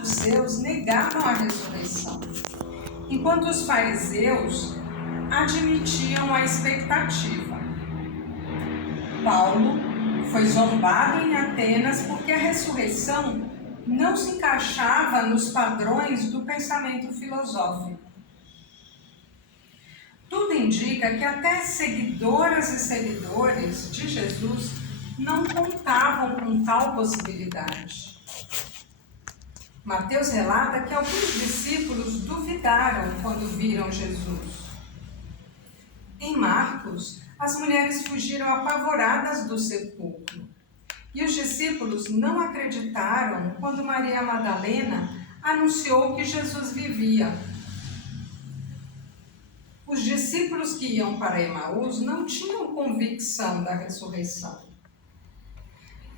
saduceus negavam a ressurreição, enquanto os fariseus admitiam a expectativa. Paulo foi zombado em Atenas porque a ressurreição não se encaixava nos padrões do pensamento filosófico. Tudo indica que até seguidoras e seguidores de Jesus não contavam com tal possibilidade. Mateus relata que alguns discípulos duvidaram quando viram Jesus. Em Marcos, as mulheres fugiram apavoradas do sepulcro. E os discípulos não acreditaram quando Maria Madalena anunciou que Jesus vivia. Os discípulos que iam para Emaús não tinham convicção da ressurreição.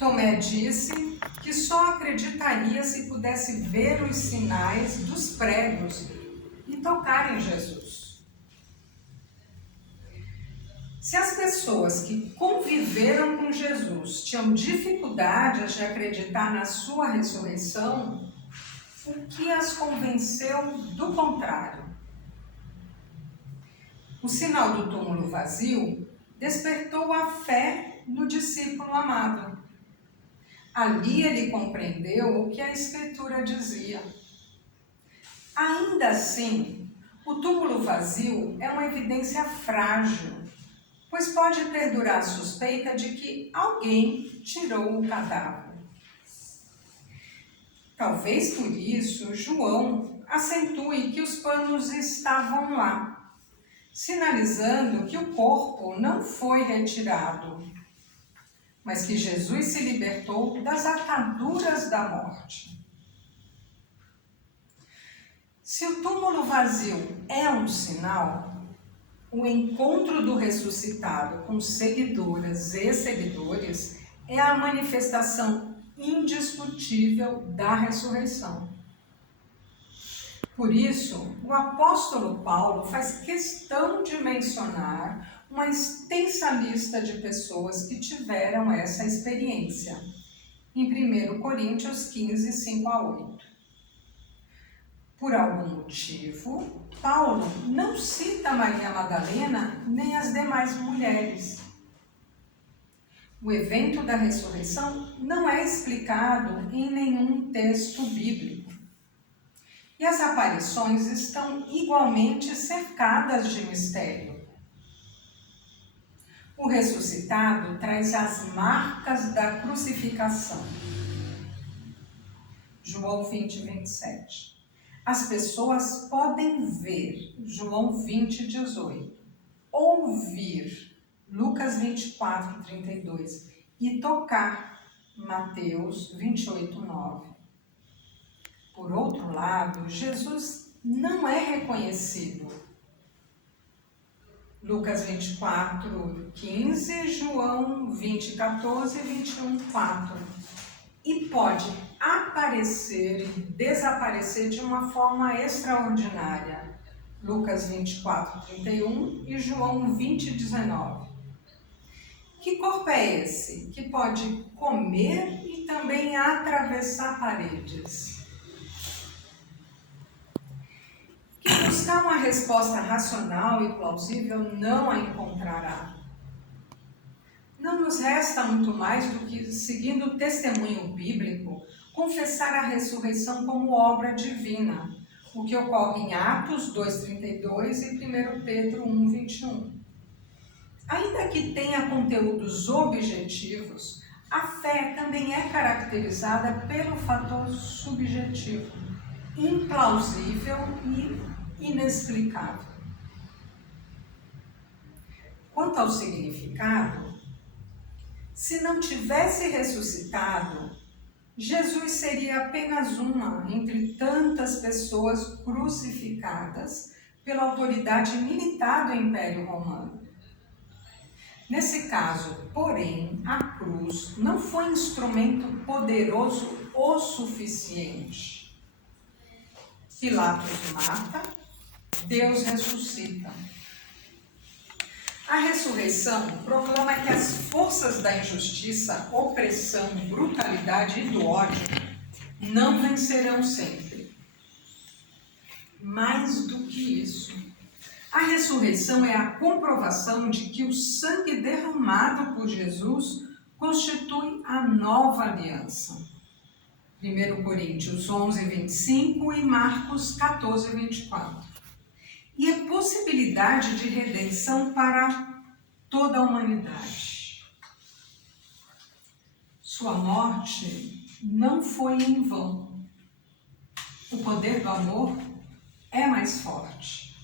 Tomé disse que só acreditaria se pudesse ver os sinais dos pregos e tocar em Jesus. Se as pessoas que conviveram com Jesus tinham dificuldades de acreditar na sua ressurreição, o que as convenceu do contrário? O sinal do túmulo vazio despertou a fé no discípulo amado. Ali ele compreendeu o que a Escritura dizia. Ainda assim, o túmulo vazio é uma evidência frágil, pois pode perdurar a suspeita de que alguém tirou o cadáver. Talvez por isso João acentue que os panos estavam lá, sinalizando que o corpo não foi retirado, mas que Jesus se libertou das ataduras da morte. Se o túmulo vazio é um sinal, o encontro do ressuscitado com seguidoras e seguidores é a manifestação indiscutível da ressurreição. Por isso, o apóstolo Paulo faz questão de mencionar uma extensa lista de pessoas que tiveram essa experiência, em 1 Coríntios 15, 5 a 8. Por algum motivo, Paulo não cita Maria Madalena nem as demais mulheres. O evento da ressurreição não é explicado em nenhum texto bíblico. E as aparições estão igualmente cercadas de mistério. O ressuscitado traz as marcas da crucificação. João 20, 27. As pessoas podem ver, João 20, 18, ouvir, Lucas 24, 32, e tocar, Mateus 28, 9. Por outro lado, Jesus não é reconhecido. Lucas 24, 15, João 20, 14 e 21, 4. E pode aparecer e desaparecer de uma forma extraordinária. Lucas 24, 31 e João 20, 19. Que corpo é esse que pode comer e também atravessar paredes? Que buscar uma resposta racional e plausível não a encontrará. Não nos resta muito mais do que, seguindo o testemunho bíblico, confessar a ressurreição como obra divina, o que ocorre em Atos 2,32 e 1 Pedro 1,21. Ainda que tenha conteúdos objetivos, a fé também é caracterizada pelo fator subjetivo, implausível e inexplicável. Quanto ao significado, se não tivesse ressuscitado, Jesus seria apenas uma entre tantas pessoas crucificadas pela autoridade militar do Império Romano. Nesse caso, porém, a cruz não foi instrumento poderoso o suficiente. Pilatos mata, Deus ressuscita. A ressurreição proclama que as forças da injustiça, opressão, brutalidade e do ódio não vencerão sempre. Mais do que isso, a ressurreição é a comprovação de que o sangue derramado por Jesus constitui a nova aliança. 1 Coríntios 11, 25 e Marcos 14, 24. E a possibilidade de redenção para toda a humanidade. Sua morte não foi em vão. O poder do amor é mais forte.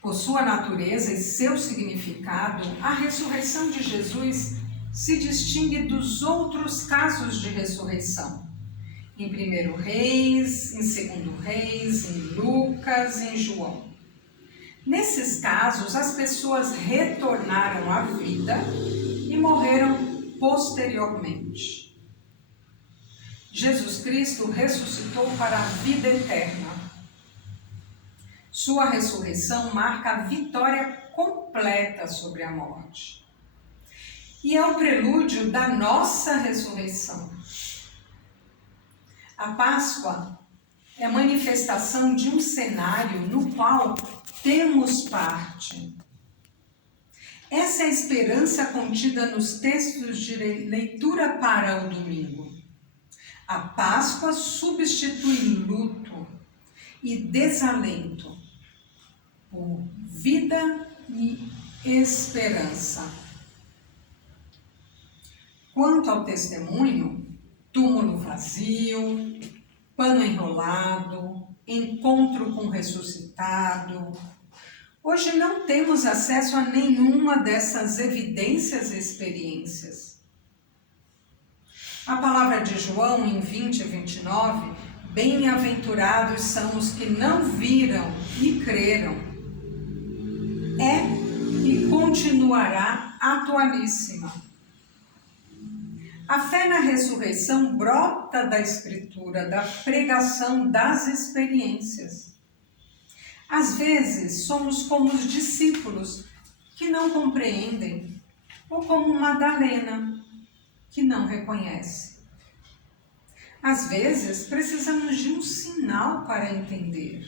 Por sua natureza e seu significado, a ressurreição de Jesus se distingue dos outros casos de ressurreição. Em 1 Reis, em 2 Reis, em Lucas, em João. Nesses casos, as pessoas retornaram à vida e morreram posteriormente. Jesus Cristo ressuscitou para a vida eterna. Sua ressurreição marca a vitória completa sobre a morte. E é o prelúdio da nossa ressurreição. A Páscoa é a manifestação de um cenário no qual temos parte. Essa é a esperança contida nos textos de leitura para o domingo. A Páscoa substitui luto e desalento por vida e esperança. Quanto ao testemunho, túmulo vazio, pano enrolado, encontro com o ressuscitado. Hoje não temos acesso a nenhuma dessas evidências e experiências. A palavra de João, em 20 e 29, bem-aventurados são os que não viram e creram. É e continuará atualíssima. A fé na ressurreição brota da Escritura, da pregação das experiências. Às vezes, somos como os discípulos que não compreendem, ou como Madalena, que não reconhece. Às vezes, precisamos de um sinal para entender,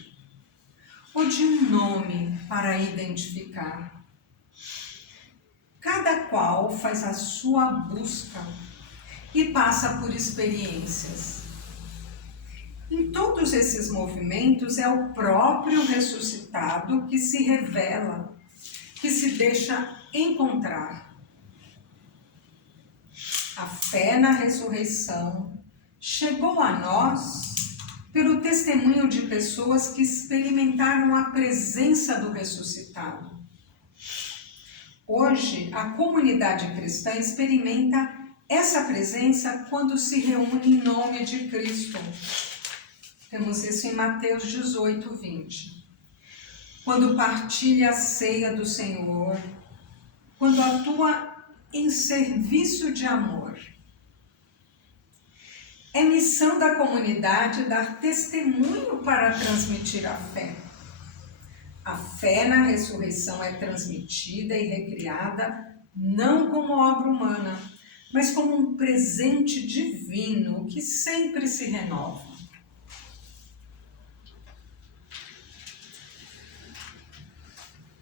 ou de um nome para identificar. Cada qual faz a sua busca e passa por experiências. Em todos esses movimentos é o próprio ressuscitado que se revela, que se deixa encontrar. A fé na ressurreição chegou a nós pelo testemunho de pessoas que experimentaram a presença do ressuscitado. Hoje, a comunidade cristã experimenta essa presença quando se reúne em nome de Cristo. Temos isso em Mateus 18, 20. Quando partilha a ceia do Senhor, quando atua em serviço de amor. É missão da comunidade dar testemunho para transmitir a fé. A fé na ressurreição é transmitida e recriada não como obra humana, mas como um presente divino que sempre se renova.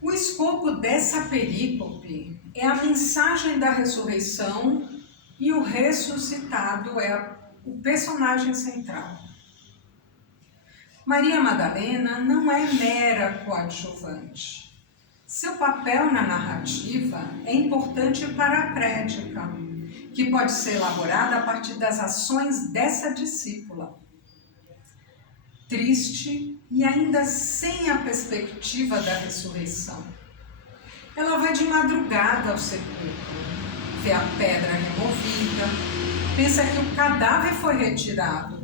O escopo dessa perícope é a mensagem da ressurreição e o ressuscitado é o personagem central. Maria Madalena não é mera coadjuvante. Seu papel na narrativa é importante para a prédica, que pode ser elaborada a partir das ações dessa discípula. Triste e ainda sem a perspectiva da ressurreição. Ela vai de madrugada ao sepulcro, vê a pedra removida, pensa que o cadáver foi retirado,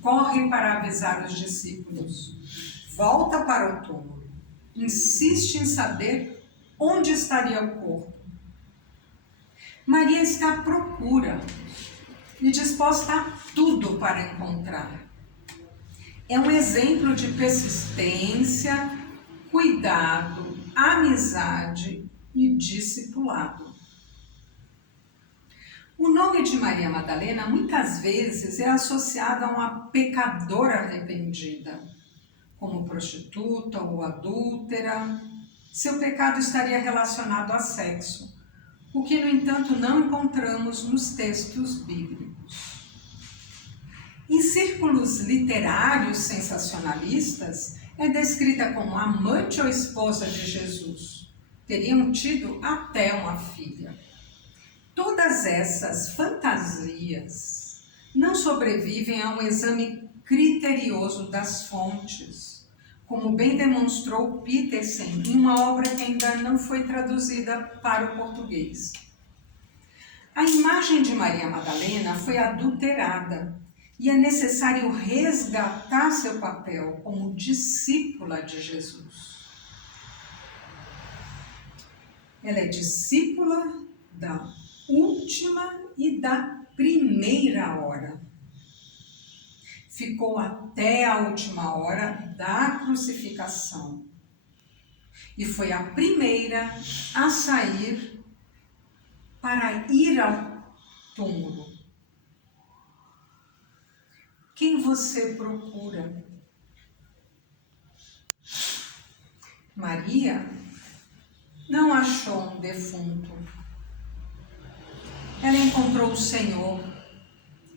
corre para avisar os discípulos, volta para o túmulo, insiste em saber onde estaria o corpo. Maria está à procura e disposta a tudo para encontrar. É um exemplo de persistência, cuidado, amizade e discipulado. O nome de Maria Madalena muitas vezes é associado a uma pecadora arrependida, como prostituta ou adúltera. Seu pecado estaria relacionado a sexo, o que, no entanto, não encontramos nos textos bíblicos. Em círculos literários sensacionalistas, é descrita como amante ou esposa de Jesus. Teriam tido até uma filha. Todas essas fantasias não sobrevivem a um exame criterioso das fontes, como bem demonstrou Petersen em uma obra que ainda não foi traduzida para o português. A imagem de Maria Madalena foi adulterada e é necessário resgatar seu papel como discípula de Jesus. Ela é discípula da última e da primeira hora. Ficou até a última hora da crucificação e foi a primeira a sair para ir ao túmulo. Quem você procura? Maria não achou um defunto. Ela encontrou o Senhor,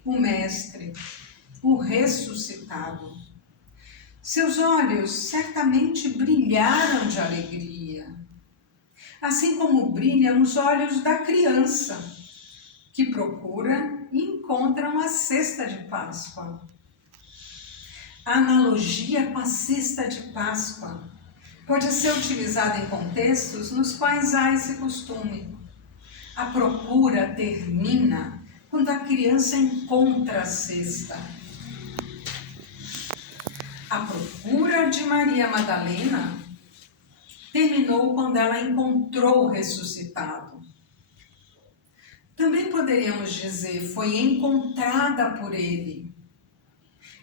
o Mestre, o ressuscitado. Seus olhos certamente brilharam de alegria, assim como brilham os olhos da criança, que procura e encontra uma cesta de Páscoa. A analogia com a cesta de Páscoa pode ser utilizada em contextos nos quais há esse costume. A procura termina quando a criança encontra a cesta. A procura de Maria Madalena terminou quando ela encontrou o ressuscitado. Também poderíamos dizer, foi encontrada por ele.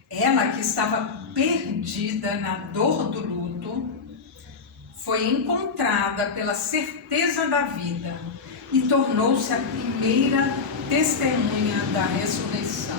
Ela que estava perdida na dor do luto, foi encontrada pela certeza da vida e tornou-se a primeira testemunha da ressurreição.